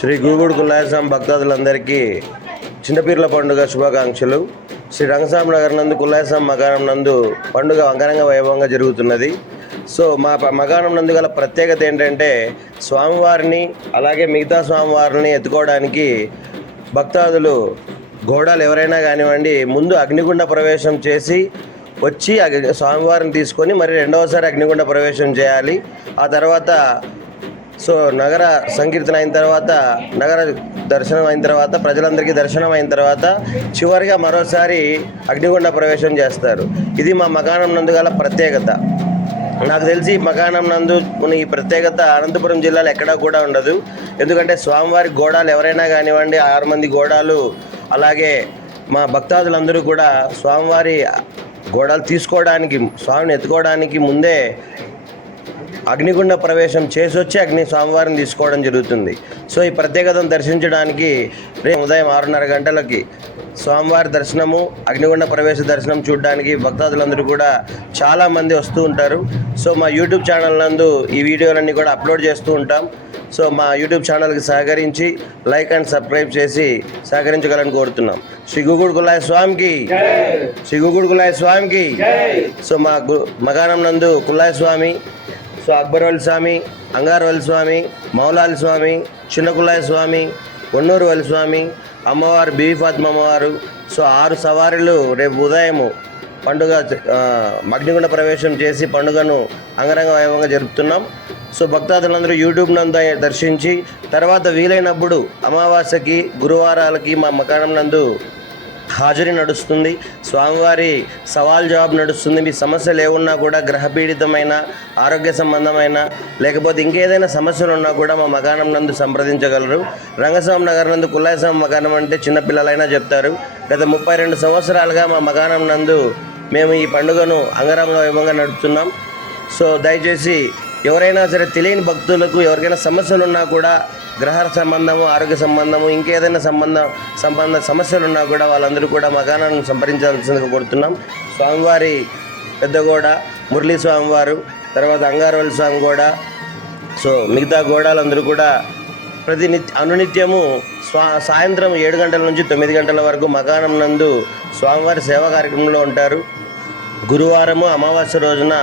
శ్రీ గురుగుడు కుల్లాయస్వామి భక్తాదులందరికీ చిన్నపీర్ల పండుగ శుభాకాంక్షలు. శ్రీ రంగస్వామి నగర్ నందు కుల్లాయస్వామి మకానం నందు పండుగ అంగరంగ వైభవంగా జరుగుతున్నది. సో మా మకానం నందు గల ప్రత్యేకత ఏంటంటే స్వామివారిని అలాగే మిగతా స్వామివారిని ఎత్తుకోవడానికి భక్తాదులు గోడాలు ఎవరైనా కానివ్వండి ముందు అగ్నిగుండ ప్రవేశం చేసి వచ్చి అగ్ని- స్వామివారిని తీసుకొని మరి రెండవసారి అగ్నిగుండ ప్రవేశం చేయాలి. ఆ తర్వాత సో నగర సంకీర్తన అయిన తర్వాత నగర దర్శనం అయిన తర్వాత ప్రజలందరికీ దర్శనం అయిన తర్వాత చివరిగా మరోసారి అగ్నిగుండ ప్రవేశం చేస్తారు. ఇది మా మకానం నందు గల ప్రత్యేకత. నాకు తెలిసి మకానం నందు ఉన్న ఈ ప్రత్యేకత అనంతపురం జిల్లాలో ఎక్కడా కూడా ఉండదు. ఎందుకంటే స్వామివారి గోడాలు ఎవరైనా కానివ్వండి ఆరు మంది గోడాలు అలాగే మా భక్తాదులందరూ కూడా స్వామివారి గోడలు తీసుకోవడానికి స్వామిని ఎత్తుకోవడానికి ముందే అగ్నిగుండ ప్రవేశం చేసి వచ్చి అగ్ని స్వామివారిని తీసుకోవడం జరుగుతుంది. సో ఈ ప్రత్యేకతను దర్శించడానికి రేపు ఉదయం ఆరున్నర గంటలకి స్వామివారి దర్శనము అగ్నిగుండ ప్రవేశ దర్శనం చూడడానికి భక్తాదులందరూ కూడా చాలామంది వస్తూ ఉంటారు. సో మా యూట్యూబ్ ఛానల్ నందు ఈ వీడియోలన్నీ కూడా అప్లోడ్ చేస్తూ ఉంటాం. సో మా యూట్యూబ్ ఛానల్కి సహకరించి లైక్ అండ్ సబ్స్క్రైబ్ చేసి సహకరించగలని కోరుతున్నాం. శ్రీ గుగుడు కులాయ స్వామికి శ్రీ గుగుడు కులాయ స్వామికి సో మా గు మగానం నందు కులాయ స్వామి సో అక్బర్వల్ స్వామి అంగారవల్ స్వామి మౌలాల స్వామి చిన్నకులాయ స్వామి కొన్నూరువల్లి స్వామి అమ్మవారు బీవి ఫాత్మ అమ్మవారు. సో ఆరు సవారీలు రేపు ఉదయము పండుగ మగ్నిగుండ అగ్నిగుండ ప్రవేశం చేసి పండుగను అంగరంగ వైభవంగా జరుపుతున్నాం. సో భక్తాదులందరూ యూట్యూబ్ నందు దర్శించి తర్వాత వీలైనప్పుడు అమావాస్యకి గురువారాలకి మా మకానం నందు హాజరీ నడుస్తుంది. స్వామివారి సవాల్ జవాబు నడుస్తుంది. మీ సమస్యలు ఏమున్నా కూడా గ్రహపీడితమైన ఆరోగ్య సంబంధమైన లేకపోతే ఇంకేదైనా సమస్యలు ఉన్నా కూడా మా మకానం నందు సంప్రదించగలరు. రంగస్వామి నగర్ నందు కుల్లాయస్వామి మకానం అంటే చిన్నపిల్లలైనా చెప్తారు. గత ముప్పై రెండు సంవత్సరాలుగా మా మకానం నందు మేము ఈ పండుగను అంగరంగ వైభవంగా నడుపుతున్నాం. సో దయచేసి ఎవరైనా సరే తెలియని భక్తులకు ఎవరికైనా సమస్యలు ఉన్నా కూడా గ్రహ సంబంధము ఆరోగ్య సంబంధము ఇంకేదైనా సంబంధం సంబంధ సమస్యలు ఉన్నా కూడా వాళ్ళందరూ కూడా మకానాన్ని సంప్రదించాల్సిందిగా కోరుతున్నాం. స్వామివారి పెద్దగోడ మురళీ స్వామివారు తర్వాత అంగారవల్లి స్వామి గోడ సో మిగతా గోడాలందరూ కూడా ప్రతి నిత్య అనునిత్యము స్వా సాయంత్రం ఏడు గంటల నుంచి తొమ్మిది గంటల వరకు మకానం నందు స్వామివారి సేవా కార్యక్రమంలో ఉంటారు. గురువారము అమావాస్య రోజున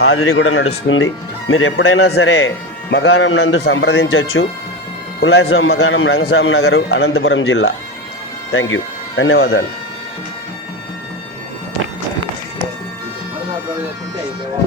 హాజరీ కూడా నడుస్తుంది. మీరు ఎప్పుడైనా సరే మకానం నందు సంప్రదించవచ్చు కులాయస్వామి మకానం రంగస్వామి నగరు అనంతపురం జిల్లా. Thank you. ధన్యవాదాలు. అప్లోడ్ చేసుకుంటే అయిపోయింది